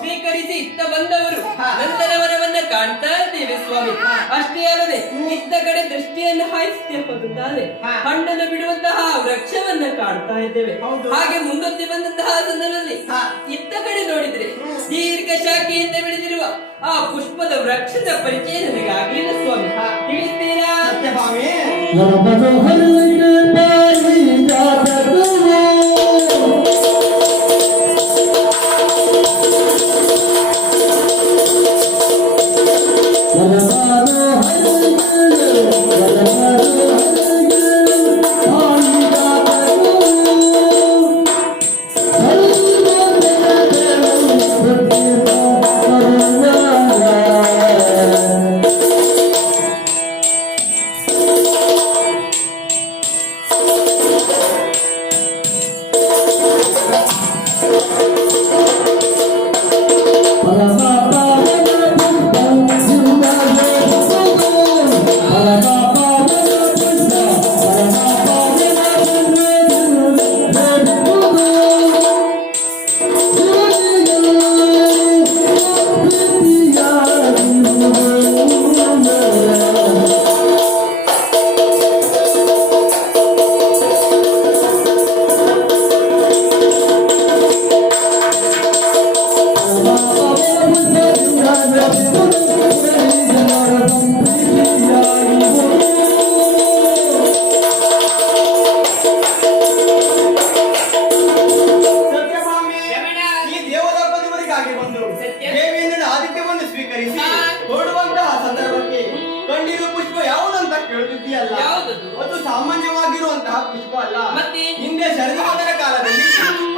ಸ್ವೀಕರಿಸಿ ಇತ್ತ ಬಂದವರು ನಂತರ ವರವನ್ನ ಕಾಣ್ತಾ ಇದ್ದೇವೆ ಸ್ವಾಮಿ. ಅಷ್ಟೇ ಅಲ್ಲದೆ ಇತ್ತ ಕಡೆ ದೃಷ್ಟಿಯನ್ನು ಹಾಯಿಸುತ್ತಿರುವುದಾದರೆ ಹಣ್ಣನ್ನು ಬಿಡುವಂತಹ ವೃಕ್ಷವನ್ನ ಕಾಣ್ತಾ ಇದ್ದೇವೆ. ಹಾಗೆ ಮುಂದೊತ್ತಿ ಬಂದಂತಹ ಸಂದರ್ಭದಲ್ಲಿ ಇತ್ತ ಕಡೆ ನೋಡಿದ್ರೆ ದೀರ್ಘ ಶಾಖೆಯಿಂದ ಬೆಳೆದಿರುವ ಆ ಪುಷ್ಪದ ವೃಕ್ಷದ ಪರಿಚಯ ನನಗೆ ಆಗ್ಲಿಲ್ಲ ಸ್ವಾಮಿ. ತಿಳಿಸ್ತೀರಾ? ಅದು ಸಾಮಾನ್ಯವಾಗಿರುವಂತಹ ಪುಷ್ಪ ಅಲ್ಲ. ಮತ್ತೆ ಹಿಂದೆ ಶರದಿಮಂದರ ಕಾಲದಲ್ಲಿ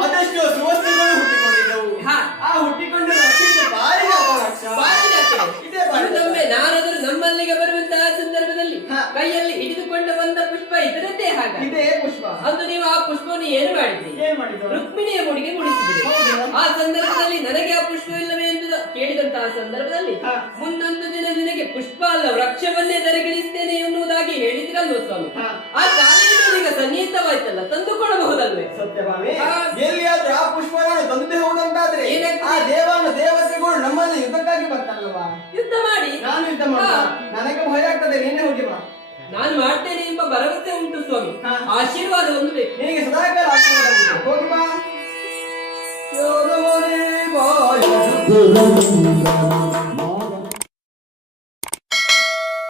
ಅದೆಷ್ಟೋ ಸುವಸ್ತುಗಳು ಹುಟ್ಟಿಕೊಂಡಿದ್ದವು. ಆ ಹುಟ್ಟಿಕೊಂಡ ನಾರದರು ನಮ್ಮಲ್ಲಿಗೆ ಬರುವಂತಹ ಸಂದರ್ಭದಲ್ಲಿ ಕೈಯಲ್ಲಿ ಹಿಡಿದುಕೊಂಡು ಬಂದ ಪುಷ್ಪ ಇದರದ್ದೇ ಹಾಗೆ ಇದೇ ಪುಷ್ಪ. ಅಂದು ನೀವು ಆ ಪುಷ್ಪವನ್ನು ಏನು ಮಾಡಿದ್ರಿ? ರುಕ್ಮಿಣಿಯ ಮುಡಿಗೆ ಮುಡಿಸಿದ್ರಿ. ಆ ಸಂದರ್ಭದಲ್ಲಿ ನನಗೆ ಆ ಪುಷ್ಪವಿಲ್ಲವೇ ಎಂದು ಕೇಳಿದಂತಹ ಸಂದರ್ಭದಲ್ಲಿ ಮುಂದೊಂದು ದಿನ ನಿನಗೆ ಪುಷ್ಪ ಅಲ್ಲ ವೃಕ್ಷವನ್ನೇ ದರಗಿಳಿಸ್ತೇನೆ ಎನ್ನುವುದಾಗಿ ಹೇಳಿದ್ರಲ್ವ ಸ್ವಾಮಿ. ಆ ಕಾಲದಲ್ಲಿ ಈಗ ಸನ್ನಿಹಿತವಾಯ್ತಲ್ಲ, ತಂದುಕೊಡಬಹುದಲ್ವೇ? ಸತ್ಯಭಾಮಿ, ಎಲ್ಲಿಯಾದ್ರೂ ಆ ಪುಷ್ಪ ತಂದೆ ಹೋದಂತಾದ್ರೆ ಆ ದೇವತೆಗಳು ನಮ್ಮಲ್ಲಿ ಯುದ್ಧಕ್ಕಾಗಿ ಬರ್ತಾರಲ್ವಾ? ಯುದ್ಧ ಮಾಡಿ ನಾನು ಯುದ್ಧ ಮಾಡ ನನಗೆ ಭಯ ಆಗ್ತದೆ. ನೀನೇ ಹೋಗಿ ಬಾ. ನಾನು ಮಾಡ್ತೇನೆ ಎಂಬ ಭರವಸೆ ಉಂಟು ಸ್ವಾಮಿ. ಆಶೀರ್ವಾದ ಒಂದು ಬೇಕು ನಿನಗೆ ಸದಾಕಾಲ ಆಶೀರ್ವಾದ ಉಂಟು. ಹೋಗಿ ಬಾ.